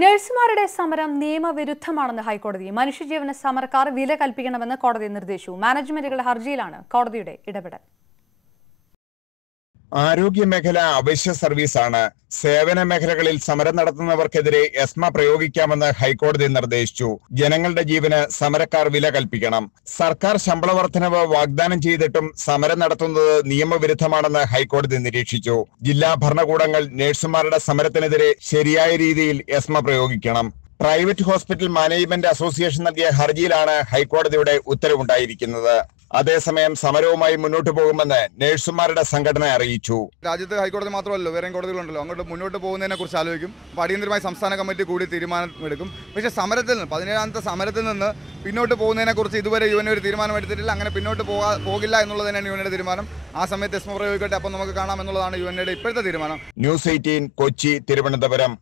നഴ്സുമാരുടെ സമരം നിയമവിരുദ്ധമാണെന്ന് ഹൈക്കോടതി. മനുഷ്യജീവന സമരക്കാർ വില കൽപ്പിക്കണമെന്ന് കോടതി നിർദ്ദേശിച്ചു മാനേജ്മെന്റുകളുടെ ഹർജിയിലാണ് കോടതിയുടെ ഇടപെടൽ. ആരോഗ്യ മേഖല അവശ്യ സർവീസാണ്. സേവന മേഖലകളിൽ സമരം നടത്തുന്നവർക്കെതിരെ എസ്മ പ്രയോഗിക്കാമെന്ന് ഹൈക്കോടതി നിർദ്ദേശിച്ചു. ജനങ്ങളുടെ ജീവന് സമരക്കാർ വില കൽപ്പിക്കണം. സർക്കാർ ശമ്പള വർധനവ് വാഗ്ദാനം ചെയ്തിട്ടും സമരം നടത്തുന്നത് നിയമവിരുദ്ധമാണെന്ന് ഹൈക്കോടതി നിരീക്ഷിച്ചു. ജില്ലാ ഭരണകൂടങ്ങൾ നഴ്സുമാരുടെ സമരത്തിനെതിരെ ശരിയായ രീതിയിൽ എസ്മ പ്രയോഗിക്കണം. പ്രൈവറ്റ് ഹോസ്പിറ്റൽ മാനേജ്മെന്റ് അസോസിയേഷൻ നൽകിയ ഹർജിയിലാണ് ഹൈക്കോടതിയുടെ ഉത്തരവുണ്ടായിരിക്കുന്നത്. അതേസമയം സമരവുമായി മുന്നോട്ടു പോകുമെന്ന് നഴ്സുമാരുടെ സംഘടന അറിയിച്ചു. രാജ്യത്ത് ഹൈക്കോടതി മാത്രമല്ലോ വേറെ കോടതികളുണ്ടല്ലോ. അങ്ങോട്ട് മുന്നോട്ട് പോകുന്നതിനെ കുറിച്ച് ആലോചിക്കും. അടിയന്തരമായി സംസ്ഥാന കമ്മിറ്റി കൂടി തീരുമാനമെടുക്കും. പക്ഷേ സമരത്തിൽ നിന്ന് പതിനേഴാമത്തെ സമരത്തിൽ നിന്ന് പിന്നോട്ട് പോകുന്നതിനെ കുറിച്ച് ഇതുവരെ യുവനെ ഒരു തീരുമാനമെടുത്തിട്ടില്ല അങ്ങനെ പിന്നോട്ട് പോകാ പോകില്ല എന്നുള്ളത് തന്നെയാണ് യുവനയുടെ തീരുമാനം. ആ സമയത്ത് എസ്മ പ്രയോഗിക്കട്ടെ അപ്പോൾ നമുക്ക് കാണാം എന്നുള്ളതാണ് യുവനയുടെ ഇപ്പോഴത്തെ തീരുമാനം. News eighteen Kochi Thiruvananthapuram.